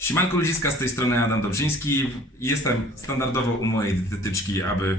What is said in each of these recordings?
Siemanko ludziska, z tej strony Adam Dobrzyński. Jestem standardowo u mojej dietetyczki, aby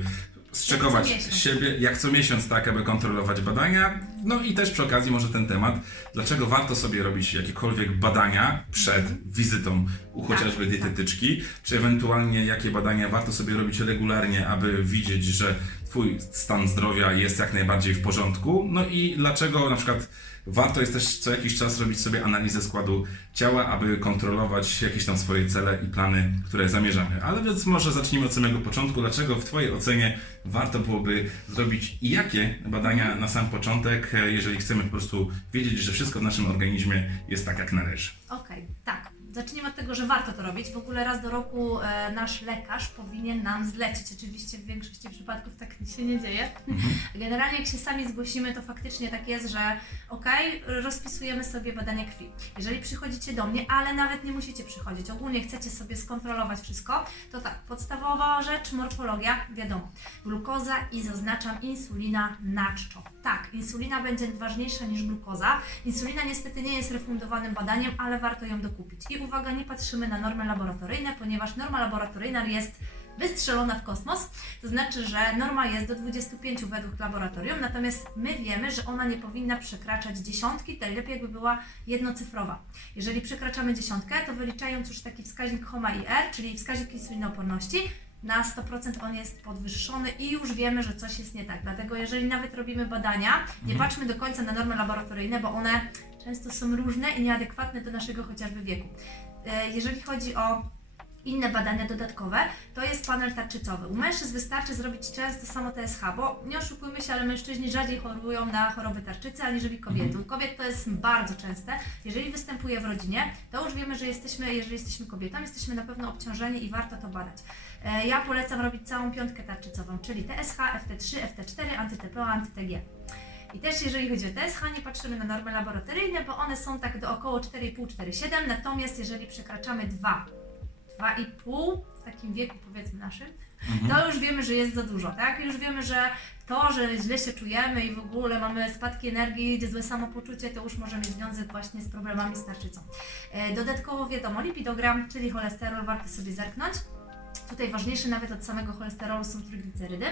zczekować Jak siebie jak co miesiąc, tak, aby kontrolować badania. No i też przy okazji może ten temat, dlaczego warto sobie robić jakiekolwiek badania przed wizytą u Tak, chociażby tak. dietetyczki, czy ewentualnie jakie badania warto sobie robić regularnie, aby widzieć, że Twój stan zdrowia jest jak najbardziej w porządku. No i dlaczego na przykład warto jest też co jakiś czas robić sobie analizę składu ciała, aby kontrolować jakieś tam swoje cele i plany, które zamierzamy. Ale więc może zacznijmy od samego początku. Dlaczego w Twojej ocenie warto byłoby zrobić i jakie badania na sam początek, e, jeżeli chcemy po prostu wiedzieć, że wszystko w naszym organizmie jest tak jak należy? Okej, tak. Zacznijmy od tego, że warto to robić. W ogóle raz do roku e, nasz lekarz powinien nam zlecić. Oczywiście w większości przypadków tak się nie dzieje. Generalnie jak się sami zgłosimy, to faktycznie tak jest, że okej, rozpisujemy sobie badania krwi. Jeżeli przychodzicie do mnie, ale nawet nie musicie przychodzić, ogólnie chcecie sobie skontrolować wszystko, to tak, podstawowa rzecz, morfologia, wiadomo. Glukoza i zaznaczam insulina na czczo. Tak, insulina będzie ważniejsza niż glukoza. Insulina niestety nie jest refundowanym badaniem, ale warto ją dokupić. I uwaga, nie patrzymy na normy laboratoryjne, ponieważ norma laboratoryjna jest wystrzelona w kosmos. To znaczy, że norma jest do 25 według laboratorium, natomiast my wiemy, że ona nie powinna przekraczać dziesiątki, najlepiej jakby była jednocyfrowa. Jeżeli przekraczamy dziesiątkę, to wyliczając już taki wskaźnik HOMA i R, czyli wskaźnik insulinooporności, na 100% on jest podwyższony i już wiemy, że coś jest nie tak. Dlatego jeżeli nawet robimy badania, nie Mhm. patrzmy do końca na normy laboratoryjne, bo one często są różne i nieadekwatne do naszego chociażby wieku. E, Jeżeli chodzi o inne badania dodatkowe, to jest panel tarczycowy. U mężczyzn wystarczy zrobić często samo TSH, bo nie oszukujmy się, ale mężczyźni rzadziej chorują na choroby tarczycy, aniżeli kobiety. U kobiet to jest bardzo częste. Jeżeli występuje w rodzinie, to już wiemy, że jesteśmy, jeżeli jesteśmy kobietą, jesteśmy na pewno obciążeni i warto to badać. E, Ja polecam robić całą piątkę tarczycową, czyli TSH, FT3, FT4, antyTP, antyTG. I też jeżeli chodzi o TSH, nie patrzymy na normy laboratoryjne, bo one są tak do około 4,5-4,7, natomiast jeżeli przekraczamy 2, 2,5 w takim wieku powiedzmy naszym, to już wiemy, że jest za dużo, tak? Już wiemy, że to, że źle się czujemy i w ogóle mamy spadki energii, złe samopoczucie, to już może mieć związek właśnie z problemami z tarczycą. E, Dodatkowo wiadomo, lipidogram, czyli cholesterol, warto sobie zerknąć. Tutaj ważniejsze nawet od samego cholesterolu są trójglicerydy.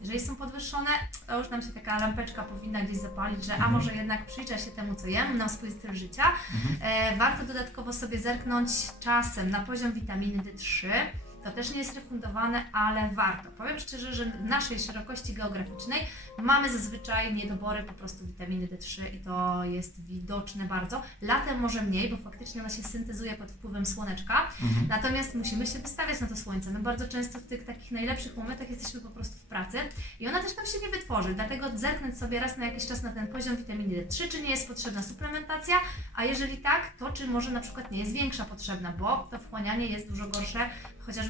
Jeżeli są podwyższone, to już nam się taka lampeczka powinna gdzieś zapalić, że a Mhm. może jednak przyjrzę się temu, co jem, na swój styl życia. Mhm. E, warto dodatkowo sobie zerknąć czasem na poziom witaminy D3. To też nie jest refundowane, ale warto. Powiem szczerze, że w naszej szerokości geograficznej mamy zazwyczaj niedobory po prostu witaminy D3 i to jest widoczne bardzo. Latem może mniej, bo faktycznie ona się syntezuje pod wpływem słoneczka. Mhm. Natomiast musimy się wystawiać na to słońce. My bardzo często w tych takich najlepszych momentach jesteśmy po prostu w pracy i ona też nam się nie wytworzy. Dlatego zerknąć sobie raz na jakiś czas na ten poziom witaminy D3, czy nie jest potrzebna suplementacja, a jeżeli tak, to czy może na przykład nie jest większa potrzebna, bo to wchłanianie jest dużo gorsze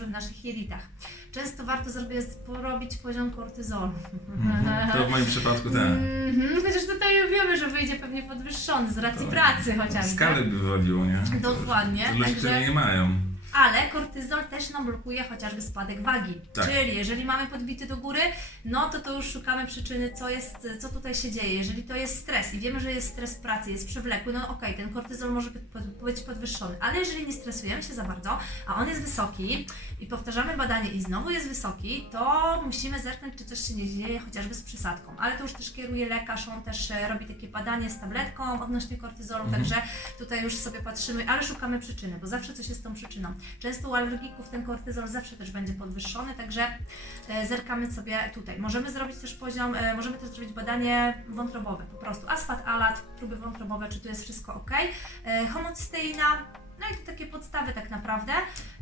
w naszych jelitach. Często warto jest porobić poziom kortyzolu. Mhm. To w moim przypadku tak. Mhm, chociaż tutaj wiemy, że wyjdzie pewnie podwyższony z racji To pracy chociażby. Skaly by wywodziło, nie? Dokładnie, To ludzie, także- nie mają. Ale kortyzol też nam blokuje chociażby spadek wagi. Tak. Czyli jeżeli mamy podbity do góry, no to to już szukamy przyczyny, co jest, co tutaj się dzieje. Jeżeli to jest stres i wiemy, że jest stres pracy, jest przewlekły, no okej, ten kortyzol może być, pod- być podwyższony. Ale jeżeli nie stresujemy się za bardzo, a on jest wysoki i powtarzamy badanie i znowu jest wysoki, to musimy zerknąć, czy coś się nie dzieje chociażby z przysadką. Ale to już też kieruje lekarz, on też e, robi takie badanie z tabletką odnośnie kortyzolu, Mhm. także tutaj już sobie patrzymy, ale szukamy przyczyny, bo zawsze coś jest z tą przyczyną. Często u alergików ten kortyzol zawsze też będzie podwyższony, także e, zerkamy sobie tutaj. Możemy zrobić też poziom, e, możemy też zrobić badanie wątrobowe, po prostu asfat, alat, próby wątrobowe, czy tu jest wszystko ok. E, homocysteina, no i to takie podstawy tak naprawdę,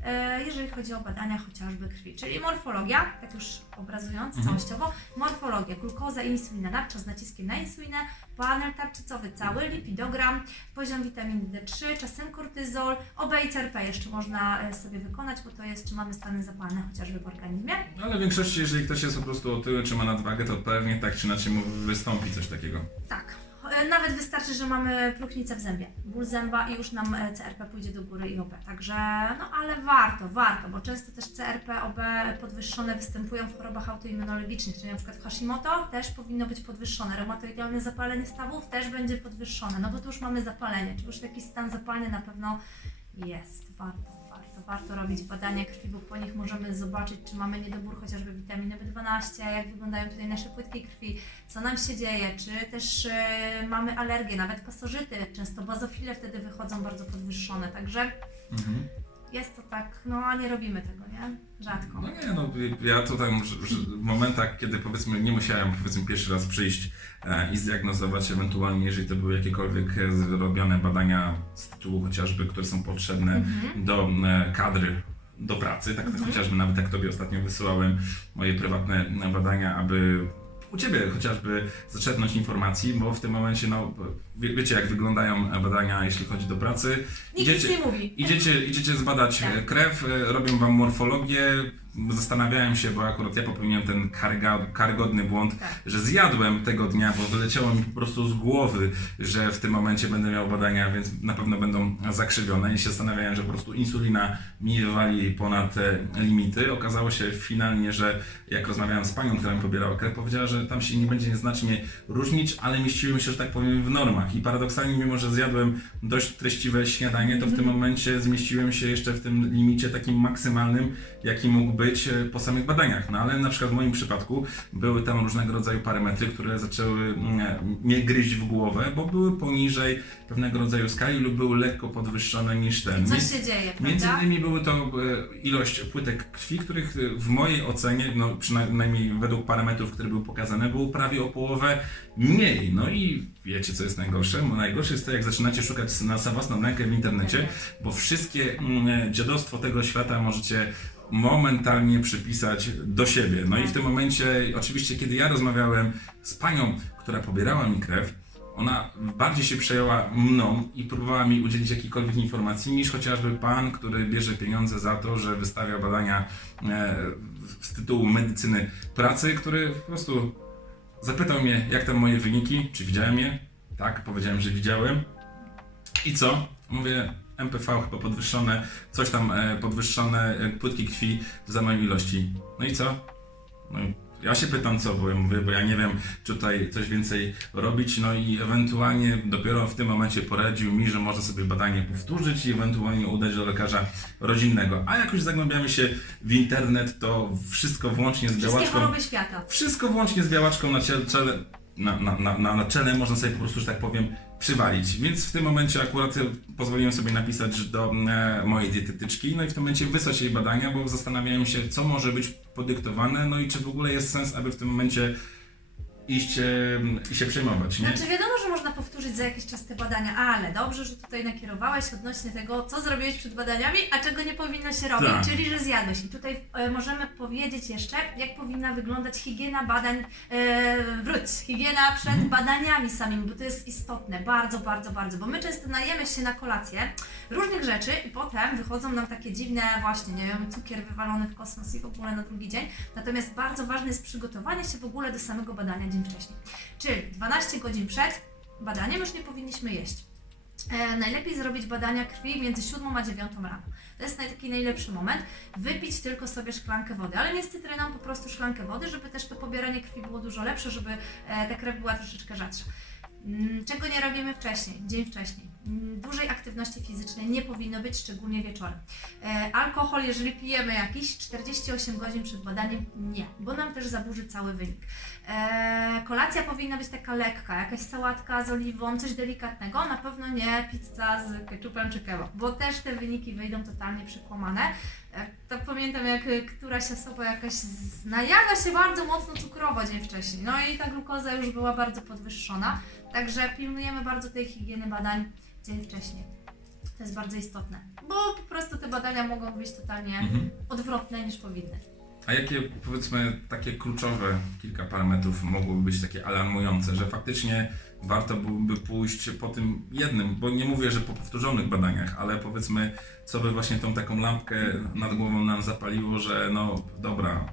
e, jeżeli chodzi o badania chociażby krwi, czyli morfologia, tak już obrazując Mhm. całościowo, morfologia, glukoza insulina tarcza z naciskiem na insulinę, panel tarczycowy cały, lipidogram, poziom witaminy D3, czasem kortyzol, OB i CRP jeszcze można e, sobie wykonać, bo to jest, czy mamy stany zapalne chociażby w organizmie. No, Ale w większości, jeżeli ktoś jest po prostu otyły, czy ma nadwagę, to pewnie tak czy inaczej mu wystąpi coś takiego. Tak. E, Nawet wystarczy, że mamy próchnicę w zębie, ból zęba i już nam e, CRP pójdzie do góry i OB. Także, no ale warto, warto, bo często też CRP, OB podwyższone występują w chorobach autoimmunologicznych, czyli na przykład w Hashimoto też powinno być podwyższone. Reumatoidalne zapalenie stawów też będzie podwyższone, no bo tu już mamy zapalenie, czy już jakiś stan zapalny na pewno Jest, warto, warto, robić badania krwi, bo po nich możemy zobaczyć, czy mamy niedobór chociażby witaminy B12, jak wyglądają tutaj nasze płytki krwi, co nam się dzieje, czy też e, mamy alergie, nawet pasożyty, często bazofile wtedy wychodzą bardzo podwyższone, także Mhm. Jest to tak, no a nie robimy tego, nie? Rzadko. No nie, no ja tutaj w momentach, kiedy powiedzmy nie musiałem powiedzmy pierwszy raz przyjść e, i zdiagnozować ewentualnie, jeżeli to były jakiekolwiek e, zrobione badania z tytułu chociażby, które są potrzebne Mhm. do e, kadry do pracy, tak Mhm. chociażby nawet jak Tobie ostatnio wysyłałem moje prywatne badania, aby u Ciebie chociażby zaczerpnąć informacji, bo w tym momencie, no wie, wiecie jak wyglądają badania, jeśli chodzi do pracy. Nikt nic nie mówi. Idziecie, idziecie zbadać Tak. e, krew, e, robią wam morfologię. Zastanawiałem się, bo akurat ja popełniłem ten karyga- karygodny błąd, Tak. że zjadłem tego dnia, bo wyleciało mi po prostu z głowy, że w tym momencie będę miał badania, więc na pewno będą zakrzywione. I się zastanawiałem, że po prostu insulina mi wywali ponad e, limity. Okazało się finalnie, że jak rozmawiałem z panią, która mi pobierała krew, powiedziała, że tam się nie będzie znacznie różnić, ale mieściłem się, że tak powiem, w normach. I paradoksalnie, mimo że zjadłem dość treściwe śniadanie, to w tym momencie zmieściłem się jeszcze w tym limicie takim maksymalnym, jaki mógł być e, po samych badaniach. No ale na przykład w moim przypadku były tam różnego rodzaju parametry, które zaczęły mm, mnie gryźć w głowę, bo były poniżej pewnego rodzaju skali lub były lekko podwyższone niż ten. Co Między- się dzieje, Między prawda? innymi były to e, ilość płytek krwi, których e, w mojej ocenie, no przynajmniej według parametrów, które były pokazane, było prawie o połowę mniej. No i wiecie co jest najgorsze? Bo najgorsze jest to, jak zaczynacie szukać na własną rękę w internecie, bo wszystkie mm, dziadostwo tego świata możecie momentalnie przypisać do siebie. No i w tym momencie, oczywiście, kiedy ja rozmawiałem z panią, która pobierała mi krew, ona bardziej się przejęła mną i próbowała mi udzielić jakiejkolwiek informacji niż chociażby pan, który bierze pieniądze za to, że wystawia badania e, z tytułu medycyny pracy, który po prostu zapytał mnie, jak tam moje wyniki, czy widziałem je. Tak, powiedziałem, że widziałem. I co? Mówię, MPV chyba podwyższone, coś tam e, podwyższone, e, płytki krwi za mojej ilości. No i co? No i ja się pytam co, bo ja mówię, bo ja nie wiem, czy tutaj coś więcej robić, no i ewentualnie dopiero w tym momencie poradził mi, że można sobie badanie powtórzyć i ewentualnie udać do lekarza rodzinnego. A jak już zagłębiamy się w internet, to wszystko włącznie z Wszystkie białaczką, choroby świata. wszystko włącznie z białaczką na ciele, czele, na, na, na, na, na czele można sobie po prostu, że tak powiem, przywalić. Więc w tym momencie akurat pozwoliłem sobie napisać do e, mojej dietetyczki, no i w tym momencie wysłać jej badania, bo zastanawiałem się, co może być podyktowane, no i czy w ogóle jest sens, aby w tym momencie iść e, i się przejmować, nie? Znaczy wiadomo, że można powtórzyć za jakiś czas te badania, ale dobrze, że tutaj nakierowałeś odnośnie tego, co zrobiłeś przed badaniami, a czego nie powinno się robić, Tak. czyli że zjadłeś. I tutaj e, możemy powiedzieć jeszcze, jak powinna wyglądać higiena badań, e, wróć, higiena przed Mhm. badaniami samymi, bo to jest istotne, bardzo, bardzo, bardzo, bo my często najemy się na kolację różnych rzeczy i potem wychodzą nam takie dziwne właśnie, nie wiem, cukier wywalony w kosmos i w ogóle na drugi dzień. Natomiast bardzo ważne jest przygotowanie się w ogóle do samego badania dzień wcześniej. Czyli 12 godzin przed badaniem już nie powinniśmy jeść. E, najlepiej zrobić badania krwi między 7 a 9 rano. To jest taki najlepszy moment. Wypić tylko sobie szklankę wody, ale nie z cytryną, po prostu szklankę wody, żeby też to pobieranie krwi było dużo lepsze, żeby e, ta krew była troszeczkę rzadsza. Mm, Czego nie robimy wcześniej, dzień wcześniej? Mm, Dużej aktywności fizycznej nie powinno być, szczególnie wieczorem. E, alkohol, jeżeli pijemy jakiś 48 godzin przed badaniem, nie, bo nam też zaburzy cały wynik. E, kolacja powinna być taka lekka, jakaś sałatka z oliwą, coś delikatnego, na pewno nie pizza z ketchupem czy kebab, bo też te wyniki wyjdą totalnie przekłamane. E, to pamiętam, jak któraś osoba jakaś najada się bardzo mocno cukrowo dzień wcześniej, no i ta glukoza już była bardzo podwyższona, także pilnujemy bardzo tej higieny badań dzień wcześniej. To jest bardzo istotne, bo po prostu te badania mogą być totalnie Mhm. odwrotne niż powinny. A jakie, powiedzmy, takie kluczowe kilka parametrów mogłyby być takie alarmujące, że faktycznie warto byłoby pójść po tym jednym, bo nie mówię, że po powtórzonych badaniach, ale powiedzmy, co by właśnie tą taką lampkę nad głową nam zapaliło, że no dobra,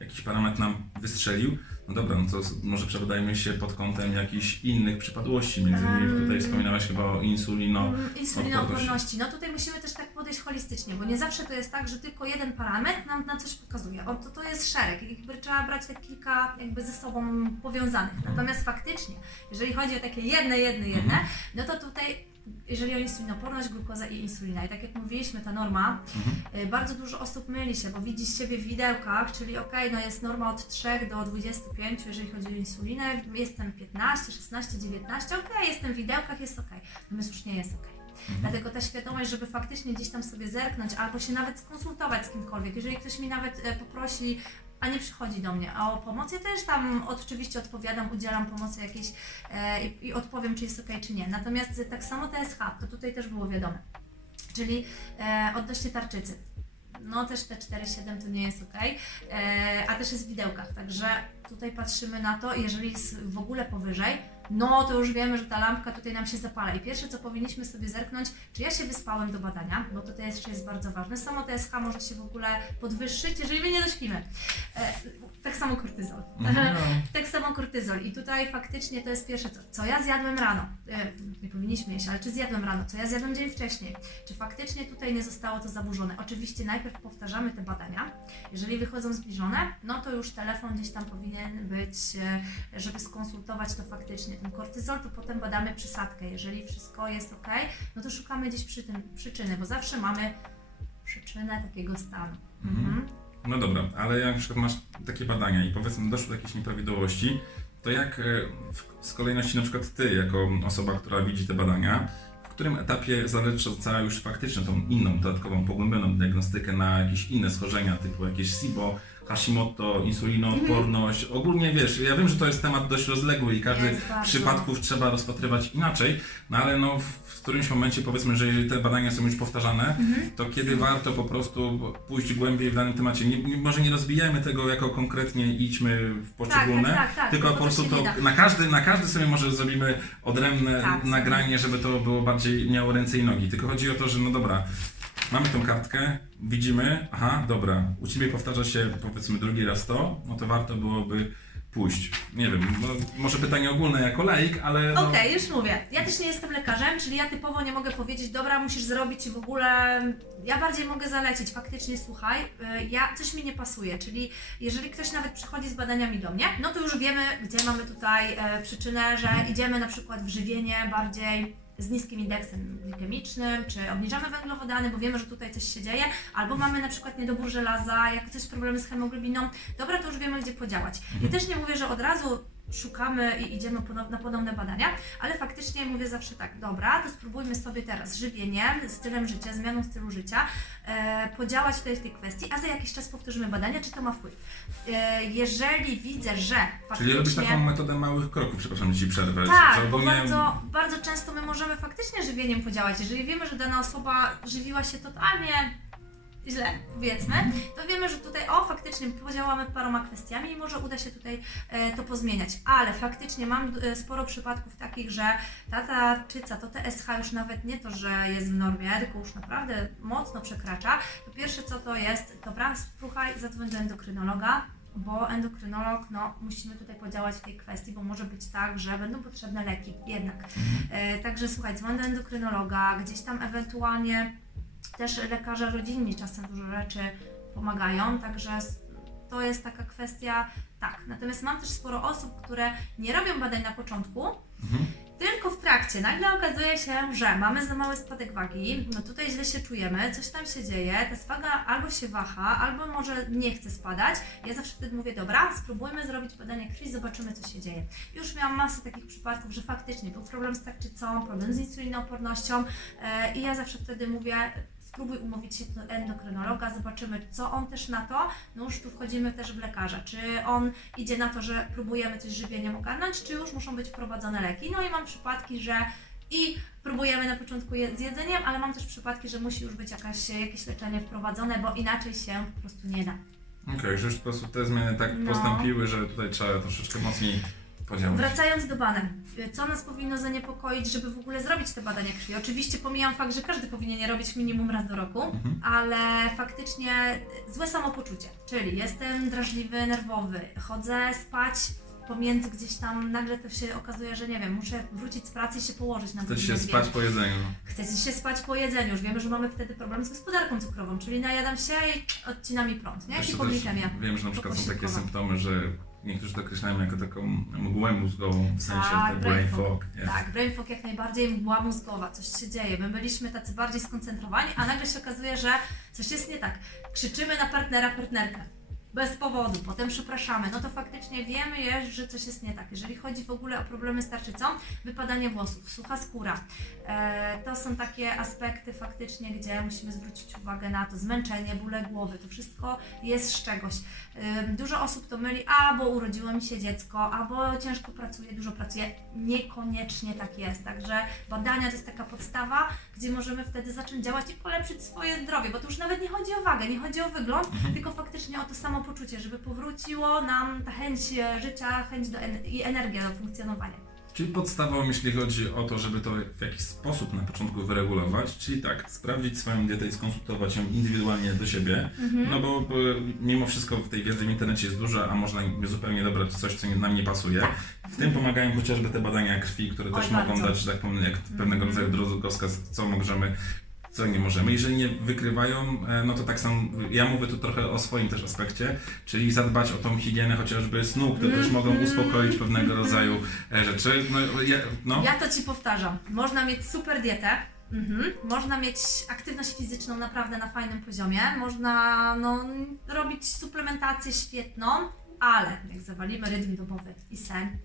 jakiś parametr nam wystrzelił, no dobra, no to może przebadajmy się pod kątem jakichś innych przypadłości, między innymi Em. tutaj wspominałaś chyba o insulino, Mm, Insulinooporności. No tutaj musimy też tak podejść holistycznie, bo nie zawsze to jest tak, że tylko jeden parametr nam na coś pokazuje. O, to, to jest szereg i jakby trzeba brać te kilka jakby ze sobą powiązanych. Natomiast faktycznie, jeżeli chodzi o takie jedne, jedne, jedne, no to tutaj jeżeli o insulinoporność, glukozę i insulina. I tak jak mówiliśmy, ta norma, Mhm. y, bardzo dużo osób myli się, bo widzi siebie w widełkach, czyli ok, no jest norma od 3 do 25, jeżeli chodzi o insulinę, jestem 15, 16, 19, ok, jestem w widełkach, jest ok. Natomiast już nie jest ok. Mhm. Dlatego ta świadomość, żeby faktycznie gdzieś tam sobie zerknąć, albo się nawet skonsultować z kimkolwiek. Jeżeli ktoś mi nawet e, poprosi, a nie przychodzi do mnie, a o pomoc, ja też tam oczywiście odpowiadam, udzielam pomocy jakiejś e, i, i odpowiem, czy jest ok, czy nie. Natomiast tak samo TSH, to tutaj też było wiadome. Czyli e, odnośnie tarczycy. No też te 4,7 to nie jest ok, e, a też jest w widełkach, także tutaj patrzymy na to, jeżeli jest w ogóle powyżej, no to już wiemy, że ta lampka tutaj nam się zapala. I pierwsze, co powinniśmy sobie zerknąć, czy ja się wyspałem do badania, bo to też jest bardzo ważne. Samo TSH może się w ogóle podwyższyć, jeżeli my nie dośpimy. E, tak samo kortyzol. Mhm. Tak samo kortyzol. I tutaj faktycznie to jest pierwsze, co, co ja zjadłem rano. E, nie powinniśmy jeść, ale czy zjadłem rano, co ja zjadłem dzień wcześniej. Czy faktycznie tutaj nie zostało to zaburzone. Oczywiście najpierw powtarzamy te badania. Jeżeli wychodzą zbliżone, no to już telefon gdzieś tam powinien być, e, żeby skonsultować to faktycznie. Ten kortyzol, to potem badamy przysadkę. Jeżeli wszystko jest ok, no to szukamy gdzieś przy tym przyczyny, bo zawsze mamy przyczynę takiego stanu. Mhm. Mhm. No dobra, ale jak na przykład masz takie badania i powiedzmy doszło do jakiejś nieprawidłowości, to jak e, w, z kolejności na przykład ty, jako osoba, która widzi te badania, w którym etapie zalecza już faktycznie tą inną, dodatkową, pogłębioną diagnostykę na jakieś inne schorzenia, typu jakieś SIBO, Hashimoto, insulinoodporność, ogólnie wiesz, ja wiem, że to jest temat dość rozległy i każdy Jest bardzo. przypadków trzeba rozpatrywać inaczej, no ale no w, którymś momencie powiedzmy, że jeżeli te badania są już powtarzane, Mhm. to kiedy warto po prostu pójść głębiej w danym temacie. Nie, może nie rozbijajmy tego jako konkretnie idźmy w poszczególne, tak, tak, tak, tylko bo po prostu to na każdy, na każdy sobie może zrobimy odrębne Tak, nagranie, żeby to było bardziej miało ręce i nogi. Tylko chodzi o to, że no dobra, mamy tą kartkę, widzimy, aha, dobra, u Ciebie powtarza się powiedzmy drugi raz to, no to warto byłoby pójść. Nie wiem, no, może pytanie ogólne jako laik, ale no, Okej, już mówię. Ja też nie jestem lekarzem, czyli ja typowo nie mogę powiedzieć, dobra, musisz zrobić i w ogóle. Ja bardziej mogę zalecić, faktycznie słuchaj, y, ja coś mi nie pasuje, czyli jeżeli ktoś nawet przychodzi z badaniami do mnie, no to już wiemy, gdzie mamy tutaj e, przyczynę, że idziemy na przykład w żywienie bardziej z niskim indeksem glikemicznym, czy obniżamy węglowodany, bo wiemy, że tutaj coś się dzieje, albo mamy na przykład niedobór żelaza, jak coś problemy z hemoglobiną, dobra, to już wiemy, gdzie podziałać. I też nie mówię, że od razu szukamy i idziemy na podobne badania, ale faktycznie mówię zawsze tak, dobra, to spróbujmy sobie teraz żywieniem, stylem życia, zmianą stylu życia, e, podziałać tutaj w tej kwestii, a za jakiś czas powtórzymy badania, czy to ma wpływ. E, jeżeli widzę, że faktycznie... Czyli robisz taką metodę małych kroków, przepraszam, że Ci przerwę. Tak, bo bardzo, bardzo często my możemy faktycznie żywieniem podziałać. Jeżeli wiemy, że dana osoba żywiła się totalnie źle, powiedzmy, to wiemy, że tutaj, o, faktycznie podziałamy paroma kwestiami i może uda się tutaj e, to pozmieniać. Ale faktycznie mam e, sporo przypadków takich, że ta tarczyca, to TSH już nawet nie to, że jest w normie, tylko już naprawdę mocno przekracza. To pierwsze co to jest, dobra, słuchaj, zadzwoń do endokrynologa, bo endokrynolog, no musimy tutaj podziałać w tej kwestii, bo może być tak, że będą potrzebne leki jednak. E, także słuchaj, dzwoń do endokrynologa, gdzieś tam ewentualnie też lekarze rodzinni czasem dużo rzeczy pomagają, także to jest taka kwestia, tak. Natomiast mam też sporo osób, które nie robią badań na początku, Mhm. tylko w trakcie nagle okazuje się, że mamy za mały spadek wagi, no tutaj źle się czujemy, coś tam się dzieje, ta waga albo się waha, albo może nie chce spadać. Ja zawsze wtedy mówię, dobra, spróbujmy zrobić badanie krwi, zobaczymy co się dzieje. Już miałam masę takich przypadków, że faktycznie był problem z tarczycą, problem z insulinoopornością e, i ja zawsze wtedy mówię, spróbuj umówić się do endokrynologa, zobaczymy co on też na to, no już tu wchodzimy też w lekarza, czy on idzie na to, że próbujemy coś żywieniem ogarnąć, czy już muszą być wprowadzone leki. No i mam przypadki, że i próbujemy na początku je, z jedzeniem, ale mam też przypadki, że musi już być jakaś, jakieś leczenie wprowadzone, bo inaczej się po prostu nie da. Okej, że już po prostu te zmiany tak No. postąpiły, że tutaj trzeba troszeczkę mocniej Wracając do badań, co nas powinno zaniepokoić, żeby w ogóle zrobić te badania krwi? Oczywiście pomijam fakt, że każdy powinien je robić minimum raz do roku, Mhm. ale faktycznie złe samopoczucie, czyli jestem drażliwy, nerwowy, chodzę spać pomiędzy gdzieś tam, nagle to się okazuje, że nie wiem, muszę wrócić z pracy i się położyć na Chcecie godzinę, się spać po jedzeniu. Chcecie się spać po jedzeniu, już wiemy, że mamy wtedy problem z gospodarką cukrową, czyli najadam się i odcina mi prąd, nie? Też Hipoglikemia. wiem, że na przykład są takie symptomy, że niektórzy to określają jako taką mgłę mózgową, w sensie Tak, brain fog. Tak, brain fog jak najbardziej, mgła mózgowa, coś się dzieje. My byliśmy tacy bardziej skoncentrowani, a nagle się okazuje, że coś jest nie tak. Krzyczymy na partnera, partnerkę. Bez powodu, potem przepraszamy. No to faktycznie wiemy, jest, że coś jest nie tak. Jeżeli chodzi w ogóle o problemy z tarczycą, wypadanie włosów, sucha skóra. E, to są takie aspekty faktycznie, gdzie musimy zwrócić uwagę na to. Zmęczenie, bóle głowy, to wszystko jest z czegoś. Dużo osób to myli, a bo urodziło mi się dziecko, albo ciężko pracuję, dużo pracuję. Niekoniecznie tak jest. Także badania to jest taka podstawa, gdzie możemy wtedy zacząć działać i polepszyć swoje zdrowie, bo to już nawet nie chodzi o wagę, nie chodzi o wygląd, tylko faktycznie o to samopoczucie, żeby powróciło nam ta chęć e, życia, chęć do en- i energia do funkcjonowania. Czyli podstawą, jeśli chodzi o to, żeby to w jakiś sposób na początku wyregulować, czyli tak, sprawdzić swoją dietę i skonsultować ją indywidualnie do siebie, Mhm. no bo e, mimo wszystko w tej wiedzy w internecie jest dużo, a można zupełnie dobrać coś, co nam nie pasuje. W tym pomagają chociażby te badania krwi, które Oj, też mogą bardzo. dać, tak powiem, jak pewnego Mhm. rodzaju drogowskaz, co możemy, co nie możemy. Jeżeli nie wykrywają, e, no to tak samo, ja mówię tu trochę o swoim też aspekcie, czyli zadbać o tą higienę chociażby snu, które też mogą Mhm. uspokoić pewnego rodzaju e, rzeczy. No, ja, no. Ja to Ci powtarzam. Można mieć super dietę, mhm. można mieć aktywność fizyczną naprawdę na fajnym poziomie, można no, robić suplementację świetną, ale jak zawalimy rytm domowy i sen,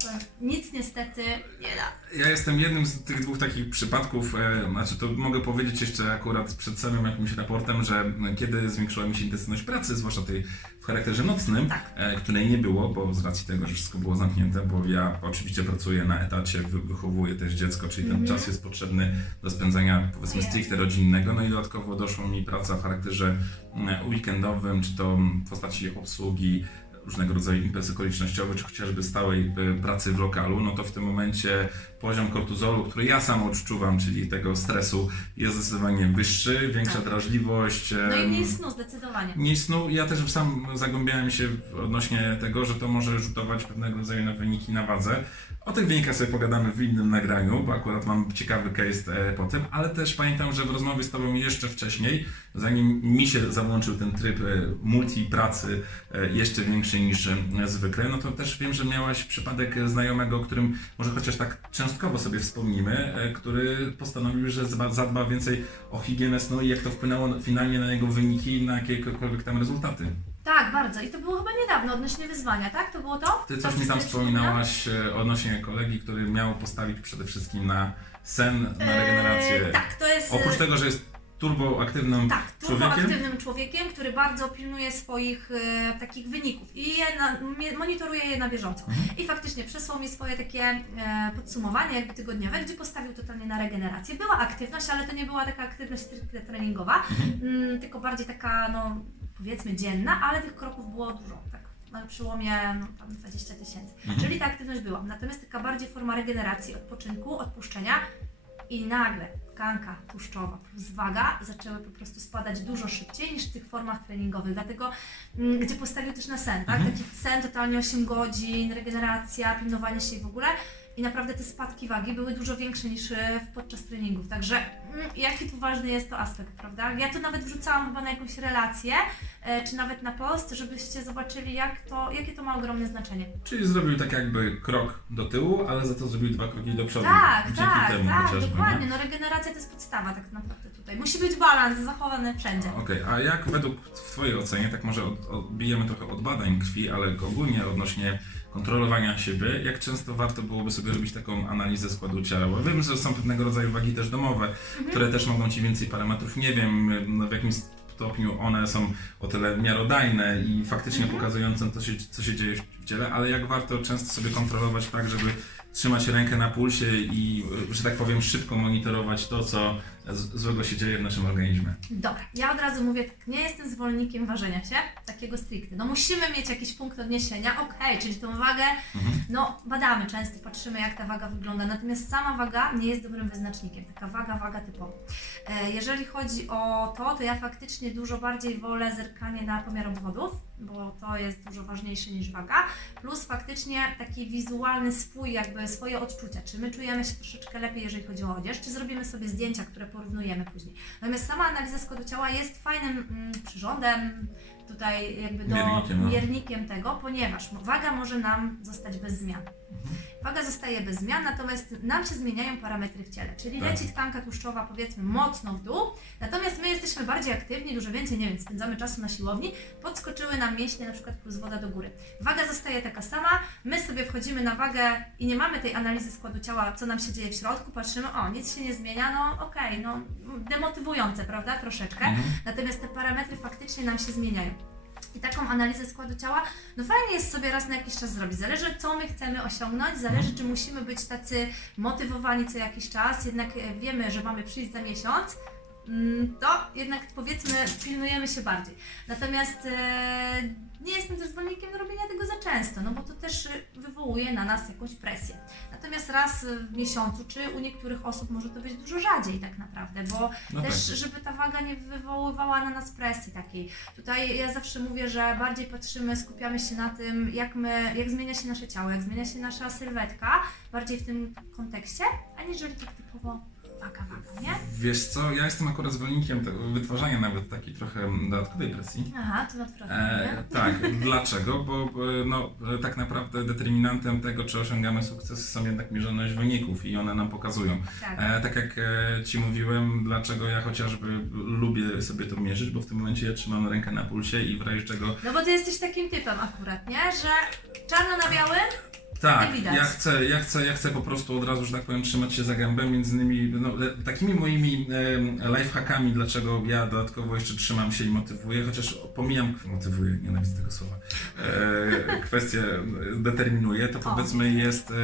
to to nic niestety nie da. Ja jestem jednym z tych dwóch takich przypadków, e, znaczy to mogę powiedzieć jeszcze akurat przed samym jakimś raportem, że kiedy zwiększyła mi się intensywność pracy, zwłaszcza tej w charakterze nocnym, Tak. e, której nie było, bo z racji tego, że wszystko było zamknięte, bo ja oczywiście pracuję na etacie, wy, wychowuję też dziecko, czyli ten Mhm. czas jest potrzebny do spędzania powiedzmy stricte rodzinnego, no i dodatkowo doszła mi praca w charakterze mm, weekendowym, czy to w postaci obsługi różnego rodzaju imprez okolicznościowych, czy chociażby stałej y, pracy w lokalu, no to w tym momencie poziom kortyzolu, który ja sam odczuwam, czyli tego stresu, jest zdecydowanie wyższy, większa Tak. drażliwość. No i mniej snu zdecydowanie. Mniej snu. Ja też sam zagłębiałem się odnośnie tego, że to może rzutować pewnego rodzaju na wyniki na wadze. O tych wynikach sobie pogadamy w innym nagraniu, bo akurat mam ciekawy case e, po tym, ale też pamiętam, że w rozmowie z Tobą jeszcze wcześniej, zanim mi się załączył ten tryb e, multi pracy e, jeszcze większy niż zwykle, no to też wiem, że miałaś przypadek znajomego, o którym może chociaż tak cząstkowo sobie wspomnimy, który postanowił, że zadba więcej o higienę snu i jak to wpłynęło finalnie na jego wyniki i na jakiekolwiek tam rezultaty. Tak, bardzo. I to było chyba niedawno odnośnie wyzwania, tak? To było to? Ty coś mi tam wspominałaś e, odnośnie kolegi, który miał postawić przede wszystkim na sen, na regenerację. Eee, tak, to jest... Oprócz tego, że jest turboaktywnym Tak, człowiekiem. turboaktywnym człowiekiem, który bardzo pilnuje swoich e, takich wyników i je na, monitoruje je na bieżąco. Mhm. I faktycznie przesłał mi swoje takie e, podsumowanie jakby tygodniowe, gdzie postawił totalnie na regenerację. Była aktywność, ale to nie była taka aktywność stricte treningowa, Mhm. mm, tylko bardziej taka, no powiedzmy dzienna, ale tych kroków było dużo. Tak. Na przełomie no, tam 20 tysięcy. Mhm. Czyli ta aktywność była. Natomiast taka bardziej forma regeneracji, odpoczynku, odpuszczenia i nagle tkanka tłuszczowa plus waga zaczęły po prostu spadać dużo szybciej niż w tych formach treningowych. Dlatego, mm, gdzie postawił też na sen, tak? Mhm. Taki sen totalnie 8 godzin, regeneracja, pilnowanie się i w ogóle. I naprawdę te spadki wagi były dużo większe niż e, podczas treningów. Także mm, jaki tu ważny jest to aspekt, prawda? Ja to nawet wrzucałam chyba na jakąś relację, e, czy nawet na post, żebyście zobaczyli, jak to, jakie to ma ogromne znaczenie. Czyli zrobił tak jakby krok do tyłu, ale za to zrobił dwa kroki do przodu. Tak, Dzięki tak, temu tak, chociażby. dokładnie. nie? No regeneracja to jest podstawa tak naprawdę tutaj. Musi być balans zachowany wszędzie. Okej, a jak według w Twojej ocenie, tak może od, odbijemy trochę od badań krwi, ale ogólnie odnośnie kontrolowania siebie, jak często warto byłoby sobie robić taką analizę składu ciała? Bo wiem, że są pewnego rodzaju wagi też domowe, Mhm. które też mogą Ci więcej parametrów, nie wiem no, w jakim stopniu one są o tyle miarodajne i faktycznie Mhm. pokazujące, co się, co się dzieje w ciele, ale jak warto często sobie kontrolować tak, żeby trzymać rękę na pulsie i, że tak powiem, szybko monitorować to, co z- złego się dzieje w naszym organizmie. Dobra, ja od razu mówię, tak, nie jestem zwolennikiem ważenia się, takiego stricte. No musimy mieć jakiś punkt odniesienia, okej, czyli tą wagę, Mhm. no badamy często, patrzymy jak ta waga wygląda, natomiast sama waga nie jest dobrym wyznacznikiem, taka waga, waga typowa. E, Jeżeli chodzi o to, to ja faktycznie dużo bardziej wolę zerkanie na pomiar obwodów, bo to jest dużo ważniejsze niż waga, plus faktycznie taki wizualny swój, jakby swoje odczucia, czy my czujemy się troszeczkę lepiej, jeżeli chodzi o odzież, czy zrobimy sobie zdjęcia, które porównujemy później. Natomiast sama analiza składu ciała jest fajnym mm, przyrządem, tutaj jakby do Miernikiem, no. miernikiem tego, ponieważ waga może nam zostać bez zmian. Waga zostaje bez zmian, natomiast nam się zmieniają parametry w ciele, czyli Tak. leci tkanka tłuszczowa powiedzmy mocno w dół, natomiast my jesteśmy bardziej aktywni, dużo więcej, nie wiem, spędzamy czasu na siłowni, podskoczyły nam mięśnie na przykład plus woda do góry. Waga zostaje taka sama, my sobie wchodzimy na wagę i nie mamy tej analizy składu ciała, co nam się dzieje w środku, patrzymy, o, nic się nie zmienia, no okej, no demotywujące, prawda, troszeczkę, Mhm. natomiast te parametry faktycznie nam się zmieniają. I taką analizę składu ciała, no fajnie jest sobie raz na jakiś czas zrobić. Zależy, co my chcemy osiągnąć, zależy, czy musimy być tacy motywowani co jakiś czas, jednak e, wiemy, że mamy przyjść za miesiąc, to jednak powiedzmy pilnujemy się bardziej. Natomiast e, nie jestem też zwolennikiem robienia tego za często, no bo to też e, wywołuje na nas jakąś presję. Natomiast raz w miesiącu, czy u niektórych osób może to być dużo rzadziej tak naprawdę, bo No też, tak. żeby ta waga nie wywoływała na nas presji takiej. Tutaj ja zawsze mówię, że bardziej patrzymy, skupiamy się na tym, jak, my, jak zmienia się nasze ciało, jak zmienia się nasza sylwetka, bardziej w tym kontekście, aniżeli tak typowo nie? Wiesz co, ja jestem akurat zwolennikiem tego wytwarzania nawet takiej trochę dodatkowej presji. Aha, to odwrotnie, E, tak, dlaczego? Bo e, no, e, tak naprawdę determinantem tego, czy osiągamy sukces, są jednak mierzoność wyników i one nam pokazują. Tak. E, tak jak e, Ci mówiłem, dlaczego ja chociażby lubię sobie to mierzyć, bo w tym momencie ja trzymam rękę na pulsie i w razie czego No bo ty jesteś takim typem akurat, nie? Że czarno na białym, Tak, ja chcę, ja, chcę, ja chcę po prostu od razu, że tak powiem, trzymać się za gębę. Między innymi no, e, takimi moimi e, lifehackami, dlaczego ja dodatkowo jeszcze trzymam się i motywuję, chociaż pomijam, motywuję, nienawidzę tego słowa, e, kwestię determinuję, to O. powiedzmy jest e,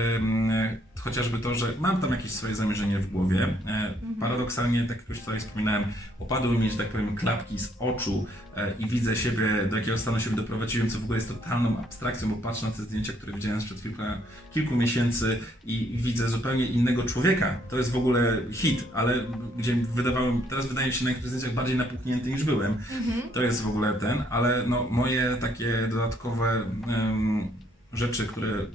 chociażby to, że mam tam jakieś swoje zamierzenie w głowie. E, paradoksalnie, tak jak już tutaj wspominałem, opadły mi, że tak powiem, klapki z oczu e, i widzę siebie, do jakiego stanu siebie doprowadziłem, co w ogóle jest totalną abstrakcją, bo patrzę na te zdjęcia, które widziałem sprzed kilka, kilku miesięcy i widzę zupełnie innego człowieka. To jest w ogóle hit, ale gdzie wydawałem, teraz wydaje mi się na niektórych zdjęciach bardziej napuchnięty niż byłem. To jest w ogóle ten, ale no, moje takie dodatkowe rzeczy, które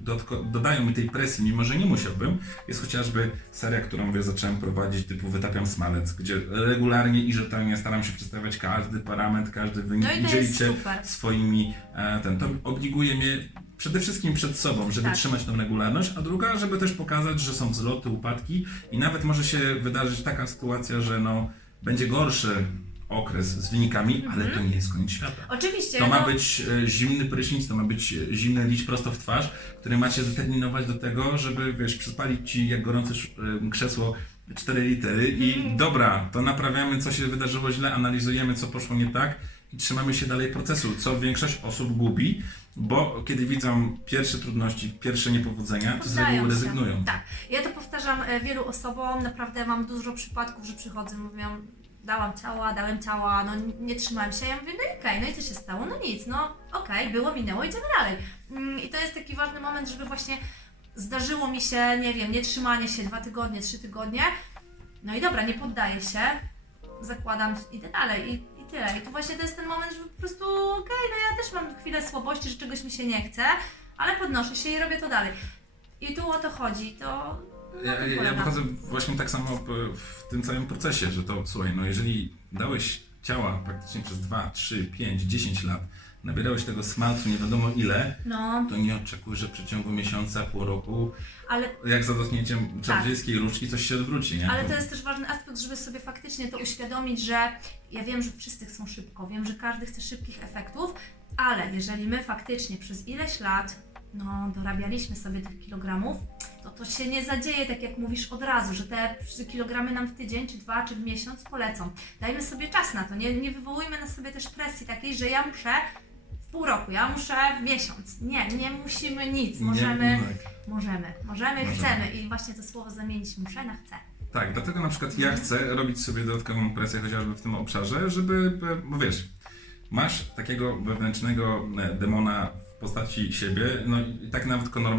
dodają mi tej presji, mimo że nie musiałbym, jest chociażby seria, którą ja zacząłem prowadzić typu Wytapiam Smalec, gdzie regularnie i rzetelnie staram się przedstawiać każdy parametr, każdy wynik no i się super. swoimi, e, ten, to obliguje mnie przede wszystkim przed sobą, żeby Tak. trzymać tą regularność, a druga, żeby też pokazać, że są wzloty, upadki i nawet może się wydarzyć taka sytuacja, że no, będzie gorszy okres z wynikami, ale to nie jest koniec świata. Oczywiście, To ma no, być e, zimny prysznic, to ma być e, zimny liść prosto w twarz, który ma cię zdeterminować do tego, żeby wiesz, przypalić ci jak gorące e, krzesło 4 litery i Mhm. dobra, to naprawiamy co się wydarzyło źle, analizujemy co poszło nie tak i trzymamy się dalej procesu, co większość osób gubi, bo kiedy widzą pierwsze trudności, pierwsze niepowodzenia, to z reguły się. rezygnują. Tak. Ja to powtarzam wielu osobom, naprawdę mam dużo przypadków, że przychodzą, mówią, dałam ciała, dałem ciała, no nie trzymałem się. Ja mówię, no okej, no i co się stało? No nic, no okej, było, minęło, idziemy dalej. Mm, I to jest taki ważny moment, żeby właśnie zdarzyło mi się, nie wiem, nietrzymanie się dwa tygodnie, trzy tygodnie. No i dobra, nie poddaję się, zakładam, idę dalej i, i tyle. I tu właśnie to jest ten moment, że po prostu okej, no ja też mam chwilę słabości, że czegoś mi się nie chce, ale podnoszę się i robię to dalej. I tu o to chodzi, to Ja, ja, ja wychodzę właśnie tak samo w, tym całym procesie, że to słuchaj, no jeżeli dałeś ciała praktycznie przez 2, 3, 5, 10 lat, nabierałeś tego smalcu nie wiadomo ile, No, to nie oczekuj, że w przeciągu miesiąca, pół roku, ale jak za dotknięciem czarodziejskiej różdżki coś się odwróci, nie? Ale to jest też ważny aspekt, żeby sobie faktycznie to uświadomić, że ja wiem, że wszyscy chcą szybko, wiem, że każdy chce szybkich efektów, ale jeżeli my faktycznie przez ileś lat no, dorabialiśmy sobie tych kilogramów, to to się nie zadzieje, tak jak mówisz, od razu, że te kilogramy nam w tydzień, czy dwa, czy w miesiąc polecą. Dajmy sobie czas na to, nie, nie wywołujmy na sobie też presji takiej, że ja muszę w pół roku, ja muszę w miesiąc. Nie, nie musimy nic, Nie- możemy, tak. możemy, możemy, Możemy. chcemy i właśnie to słowo zamienić muszę na chcę. Tak, dlatego na przykład ja chcę robić sobie dodatkową presję chociażby w tym obszarze, żeby, bo wiesz, masz takiego wewnętrznego e, demona postaci siebie. No i tak nawet Conor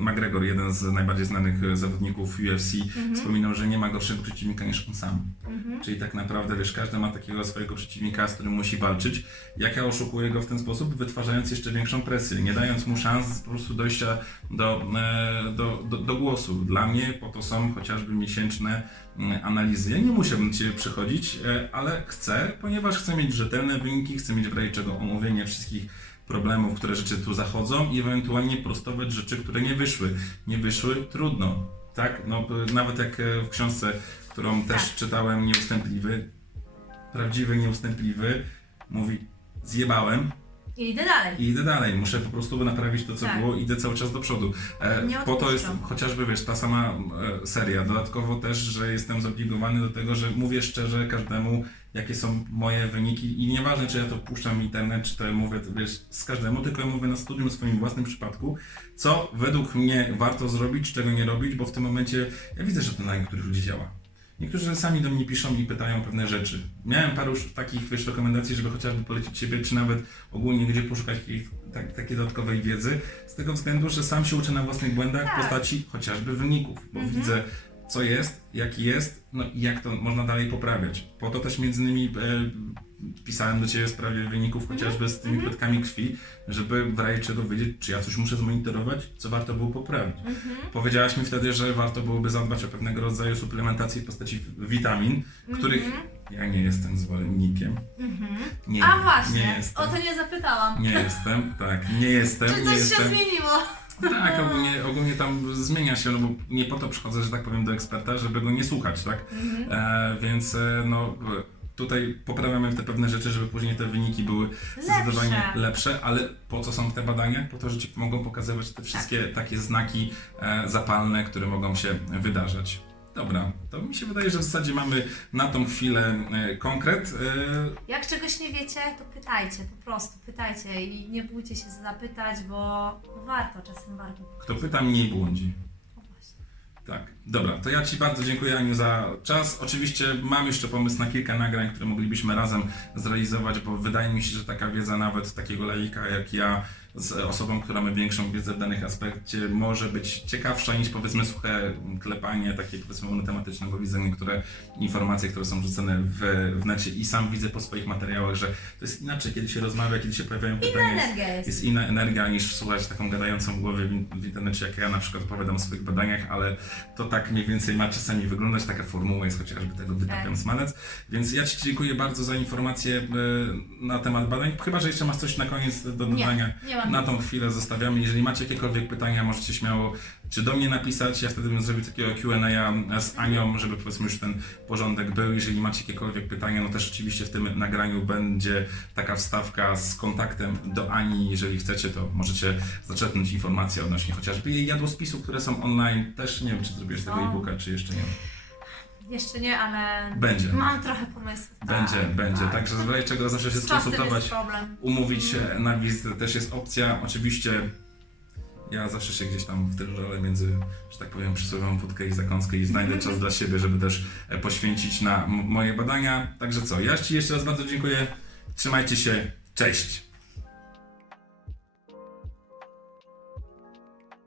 McGregor, jeden z najbardziej znanych e, zawodników UFC, wspominał, że nie ma gorszego przeciwnika niż on sam. Mhm. Czyli tak naprawdę, wiesz, każdy ma takiego swojego przeciwnika, z którym musi walczyć. Jak ja oszukuję go w ten sposób, wytwarzając jeszcze większą presję, nie dając mu szans po prostu dojścia do, e, do, do, do głosu. Dla mnie po to są chociażby miesięczne mm, analizy. Ja nie musiałbym Cię przychodzić, e, ale chcę, ponieważ chcę mieć rzetelne wyniki, chcę mieć w razie czego omówienie wszystkich problemów, które rzeczy tu zachodzą i ewentualnie prostować rzeczy, które nie wyszły. Nie wyszły, trudno. Tak, no nawet jak e, w książce, którą też Tak. czytałem, Nieustępliwy, prawdziwy Nieustępliwy, mówi zjebałem I idę dalej. i idę dalej. Muszę po prostu naprawić to, co Tak. było i idę cały czas do przodu. E, po to jest chociażby, wiesz, ta sama e, seria. Dodatkowo też, że jestem zobligowany do tego, że mówię szczerze każdemu, jakie są moje wyniki i nieważne, czy ja to puszczam w internet, czy to mówię, to wiesz, z każdemu, tylko ja mówię na studium w swoim własnym przypadku, co według mnie warto zrobić, czego nie robić, bo w tym momencie ja widzę, że to na niektórych ludzi działa. Niektórzy sami do mnie piszą i pytają pewne rzeczy. Miałem paru takich wiesz, rekomendacji, żeby chociażby polecić Ciebie, czy nawet ogólnie gdzie poszukać takiej, tak, takiej dodatkowej wiedzy, z tego względu, że sam się uczę na własnych błędach Tak. w postaci chociażby wyników, bo Mhm. widzę co jest, jaki jest, no i jak to można dalej poprawiać. Po to też między innymi e, pisałem do Ciebie w sprawie wyników chociażby z tymi mhm. płytkami krwi, żeby w razie czego wiedzieć, czy ja coś muszę zmonitorować, co warto było poprawić. Mhm. Powiedziałaś mi wtedy, że warto byłoby zadbać o pewnego rodzaju suplementację w postaci witamin, których Mhm. ja nie jestem zwolennikiem. Mhm. Nie, A właśnie, nie o to nie zapytałam. Nie jestem, tak, nie jestem, Czy nie coś się jestem. zmieniło? Tak, ogólnie, ogólnie tam zmienia się, no bo nie po to przychodzę, że tak powiem, do eksperta, żeby go nie słuchać, tak? Mhm. E, więc e, no tutaj poprawiamy te pewne rzeczy, żeby później te wyniki były zdecydowanie Lepsze. ale po co są te badania? Po to, że ci mogą pokazywać te wszystkie takie znaki e, zapalne, które mogą się wydarzać. Dobra, to mi się wydaje, że w zasadzie mamy na tą chwilę e, konkret. E, Jak czegoś nie wiecie, to pytajcie, po prostu pytajcie i nie bójcie się zapytać, bo warto, czasem warto. kto pyta, mniej błądzi. O właśnie. Tak, dobra, to ja Ci bardzo dziękuję Aniu za czas. Oczywiście mam jeszcze pomysł na kilka nagrań, które moglibyśmy razem zrealizować, bo wydaje mi się, że taka wiedza nawet takiego laika jak ja z osobą, która ma większą wiedzę w danych aspekcie może być ciekawsza niż powiedzmy suche klepanie, takie powiedzmy monotematyczne, bo widzę niektóre informacje, które są rzucone w, w necie i sam widzę po swoich materiałach, że to jest inaczej, kiedy się rozmawia, kiedy się pojawiają Inna pytania. jest- energia jest. jest inna energia niż słuchać taką gadającą w głowie w, w internecie, jak ja na przykład opowiadam o swoich badaniach, ale to tak mniej więcej ma czasami wyglądać, taka formuła jest chociażby tego wytapiam Tak. smalec. Więc ja Ci dziękuję bardzo za informacje e, na temat badań. Chyba, że jeszcze masz coś na koniec do dodania. Nie, nie mam. Na tą chwilę zostawiamy. Jeżeli macie jakiekolwiek pytania, możecie śmiało czy do mnie napisać. Ja wtedy bym zrobił takiego Q&A z Anią, żeby powiedzmy już ten porządek był. Jeżeli macie jakiekolwiek pytania, no też oczywiście w tym nagraniu będzie taka wstawka z kontaktem do Ani. Jeżeli chcecie, to możecie zaczerpnąć informacje odnośnie chociażby jej jadłospisu, które są online. Też nie wiem, czy zrobiłeś tego O. e-booka, czy jeszcze nie. Jeszcze nie, ale Będzie. mam trochę pomysłów. Będzie, tak, będzie. tak. Także w razie czego zawsze się Z czasem skonsultować. jest problem. umówić się na wizytę też jest opcja. Oczywiście ja zawsze się gdzieś tam w tym żale między, że tak powiem, przysłowiową wódkę i zakąskę i znajdę czas dla siebie, żeby też e, poświęcić na m- moje badania. Także co, ja Ci jeszcze raz bardzo dziękuję. Trzymajcie się. Cześć!